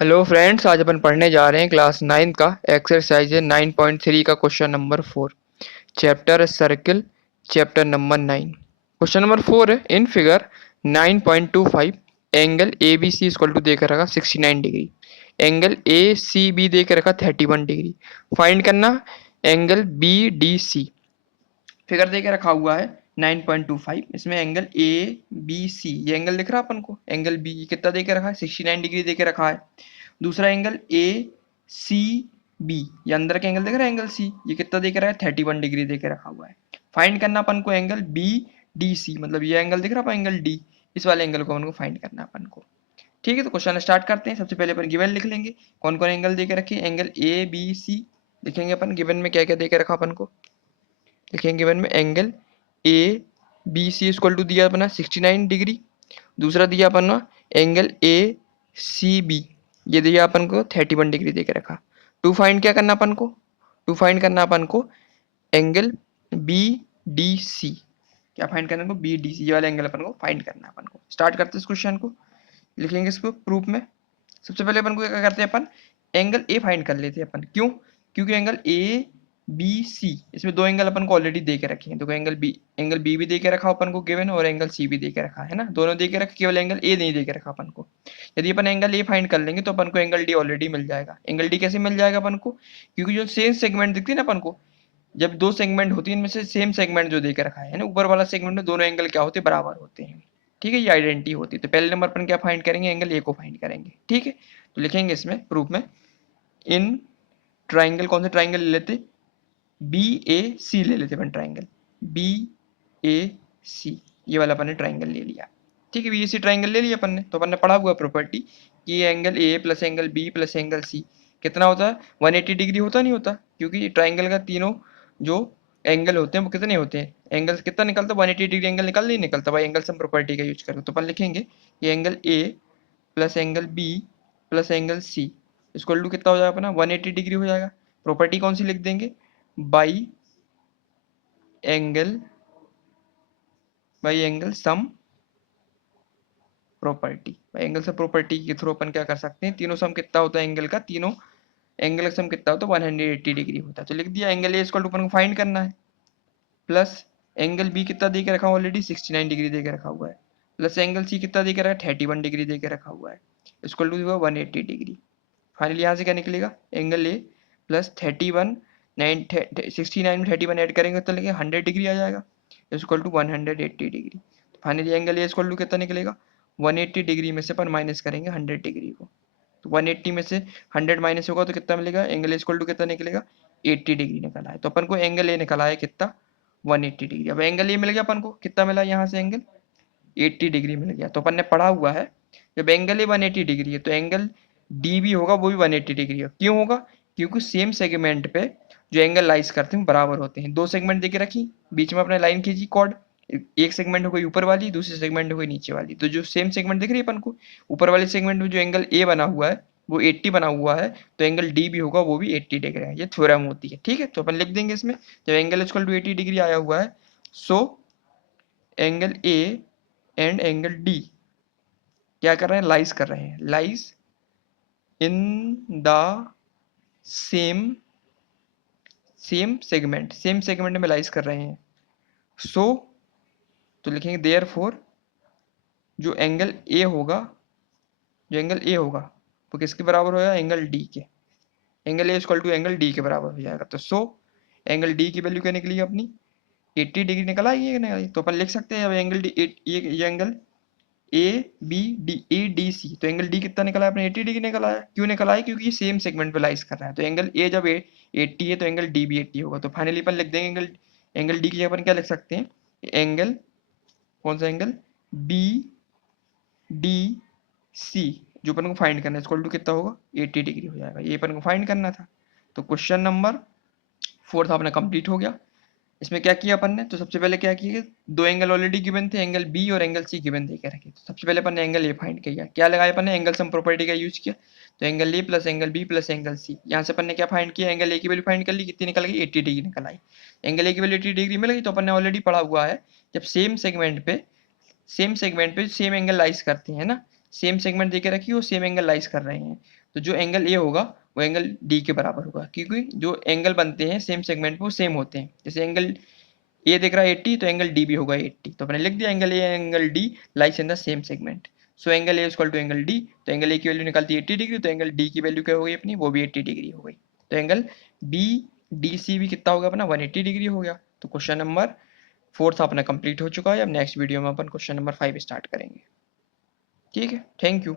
Hello friends, आज अपन पढ़ने जा रहे हैं क्लास 9 का एक्सरसाइज 9.3 का question number 4। Chapter circle, chapter number 9। Question number 4 है, in figure 9.25 angle A B C equal to देकर रखा 69 degree, angle A C B देकर रखा 31 डिग्री। फाइंड करना angle B D C. Figure देके रखा हुआ है 9.25, इसमें एंगल ए बी सी, ये एंगल दिख रहा है अपन को। एंगल बी कितना देके रखा है, 69 डिग्री देके रखा है। दूसरा एंगल ए सी बी, ये अंदर का एंगल दिख रहा है, एंगल सी, ये कितना देके रखा है, 31 डिग्री देके रखा हुआ है। फाइंड करना अपन को एंगल बी डी सी, मतलब ये एंगल दिख रहा है एंगल डी, इस वाले एंगल को अपन को फाइंड करना अपन को। ठीक है, तो क्वेश्चन स्टार्ट करते हैं। सबसे पहले अपन गिवन लिख लेंगे, कौन कौन एंगल देके रखे, एंगल ए बी सी लिखेंगे अपन। गिवन में क्या क्या देके रखा अपन को लिखेंगे। गिवन में angle A B C equal to दिया अपना 69 डिग्री। दूसरा दिया अपन एंगल ए सी बी, ये दिया अपन को 31 डिग्री देके रखा। टू फाइंड क्या करना अपन को, टू फाइंड करना अपन को एंगल बी डी सी। क्या फाइंड करना को, बी डी सी, ये वाला एंगल अपन को फाइंड करना अपन को। स्टार्ट करते हैं इस क्वेश्चन को, लिखेंगे इसको प्रूफ में। सबसे पहले अपन को क्या करते हैं, अपन एंगल ए फाइंड कर लेते हैं अपन। क्यों, क्योंकि एंगल ए बी सी, इसमें दो एंगल अपन को ऑलरेडी दे के रखे हैं। तो एंगल बी भी दे के रखा अपन को गिवन, और एंगल सी भी दे के रखा है ना, दोनों दे के रखे, केवल एंगल ए नहीं दे के रखा अपन को। यदि अपन एंगल ए फाइंड कर लेंगे तो अपन को एंगल डी ऑलरेडी मिल जाएगा। एंगल डी कैसे मिल जाएगा अपन को, क्योंकि जो सेम सेगमेंट दिखती है ना अपन को, जब दो सेगमेंट होती है इनमें से सेम सेगमेंट जो दे के रखा है ना, ऊपर वाला सेगमेंट में दोनों एंगल क्या होते हैं, बराबर होते हैं। ठीक है, ये आइडेंटिटी होती है। तो पहले नंबर पर क्या फाइंड करेंगे, एंगल ए को फाइंड करेंगे। ठीक है, तो लिखेंगे इसमें प्रूफ में, इन ट्राइंगल, कौन सा ट्राइंगल ले लेते, बी ए सी ले लेते अपन। ट्राइंगल बी ए सी, ये वाला अपन ने ट्राइंगल ले लिया। ठीक है, बी ए सी ट्राइंगल ले लिया अपन ने। तो अपन ने पढ़ा हुआ प्रॉपर्टी कि angle A plus angle B plus angle C कितना होता है, 180 डिग्री होता नहीं होता, क्योंकि ट्राइंगल का तीनों जो एंगल होते हैं वो कितने होते हैं, एंगल कितना निकलता है, 180 डिग्री एंगल निकल नहीं निकलता भाई, एंगल सम प्रॉपर्टी का यूज करो। तो अपन लिखेंगे ये angle A plus angle B plus angle C equal to कितना हो जाएगा अपना, 180 डिग्री हो जाएगा। प्रॉपर्टी कौन सी लिख देंगे, by angle, by angle sum property. By angle sum property के थ्रू अपन क्या कर सकते हैं, तीनों सम कितना होता है एंगल का, तीनों एंगल का सम कितना होता है, 180 डिग्री होता है। तो लिख दिया एंगल ए इक्वल टू अपन को फाइंड करना है, प्लस एंगल बी कितना दे के रखा हुआ ऑलरेडी, 69 डिग्री दे के रखा हुआ है, प्लस एंगल सी कितना दे के रखा है, 31 डिग्री दे के रखा हुआ है, इक्वल टू 180 डिग्री। फाइनली यहाँ से क्या निकलेगा, एंगल ए प्लस 31, 69 में 31 ऐड करेंगे तो लेंगे 100 डिग्री आ जाएगा, equal to 180 degree. Finally angle A equal to कितना निकलेगा, 180 डिग्री में से अपन माइनस करेंगे 100 डिग्री को। तो 180 में से 100 माइनस होगा तो कितना मिलेगा, एंगल इक्वल टू कितना निकलेगा, 80 डिग्री निकला है। तो अपन को एंगल ए निकला है कितना, 180 डिग्री। अब एंगल ए मिल गया अपन को, कितना मिला यहाँ से एंगल 80 डिग्री मिल गया। तो अपन ने पढ़ा हुआ है जब एंगल ए 180 डिग्री है तो एंगल डी भी होगा वो भी 180 डिग्री है। क्यों होगा, क्योंकि सेम सेगमेंट पे जो एंगल लाइज करते हैं बराबर होते हैं। दो सेगमेंट देके रखी, बीच में अपने लाइन खींची कॉर्ड, एक सेगमेंट हो गई ऊपर वाली, दूसरी सेगमेंट हो गई नीचे वाली। तो जो सेम सेगमेंट दिख रही है अपन को, ऊपर वाले सेगमेंट में जो एंगल ए बना हुआ है वो 80 बना हुआ है, तो एंगल डी भी होगा वो भी 80 डिग्री है। ये थ्योरम होती है। ठीक है, तो अपन लिख देंगे इसमें, जब एंगल इक्वल टू 80 डिग्री आया हुआ है, so angle A and angle D क्या कर रहे हैं, लाइज कर रहे हैं, lies in the same same segment में लाइज कर रहे हैं। सो तो लिखेंगे देयर फोर, जो एंगल ए होगा, जो एंगल ए होगा वो किसके बराबर होगा, एंगल डी के। Angle A equal to angle D के बराबर हो जाएगा। तो सो एंगल डी की वैल्यू क्या निकली अपनी, 80 डिग्री निकल आई है। तो अपन लिख सकते हैं अब एंगल डी, ये angle A B D, A D C, तो एंगल डी कितना निकला है अपने, 80 डिग्री निकला है। क्यों निकला है, क्योंकि ये सेम सेगमेंट पे लाइज कर रहा है। तो एंगल ए जब 80 है तो एंगल डी भी 80 होगा। तो फाइनली अपन लिख देंगे एंगल, एंगल डी की जगह अपन क्या लिख सकते हैं, एंगल, कौन सा एंगल, बी डी सी, जो अपन को फाइंड करना है इक्वल टू कितना होगा, 80 डिग्री हो जाएगा। ये अपन को फाइंड करना था। तो क्वेश्चन नंबर 4 अपना कंप्लीट हो गया। इसमें क्या किया अपन ने, तो सबसे पहले क्या किया, दो एंगल ऑलरेडी गिवन थे, एंगल बी और एंगल सी गिवन दे के रखे। तो सबसे पहले अपन ने एंगल ए फाइंड किया, क्या लगाया अपन ने, एंगल सम प्रॉपर्टी का यूज किया। तो angle A plus angle B plus angle C, यहाँ से अपन ने क्या फाइंड किया, एंगल ए की वैल्यू फाइंड कर ली, कितनी निकल गई, 80 डिग्री निकल आई। एंगल ए की वैल्यू 80 डिग्री मिल गई। तो अपन ने ऑलरेडी पढ़ा हुआ है, जब सेम सेगमेंट पे सेम एंगल लाइज करते हैं ना, सेम सेगमेंट देके रखी और सेम एंगल लाइज कर रहे हैं, तो जो एंगल ए होगा वो एंगल डी के बराबर होगा, क्योंकि जो एंगल बनते हैं सेम सेगमेंट पे वो सेम होते हैं। जैसे एंगल ए दिख रहा है 80, तो एंगल डी भी होगा 80, तो अपने लिख दिया angle A angle D lies in the same segment. So angle A equal to angle D, तो एंगल ए की वैल्यू निकालती है 80 डिग्री, तो एंगल डी की वैल्यू क्या हो गई अपनी, वो भी 80 डिग्री हो गई। तो एंगल बी डी सी भी कितना होगा अपना, 180 डिग्री हो गया। तो क्वेश्चन नंबर 4 अपना कंप्लीट हो चुका है। अब नेक्स्ट वीडियो में अपन क्वेश्चन नंबर 5 स्टार्ट करेंगे। ठीक है, थैंक यू।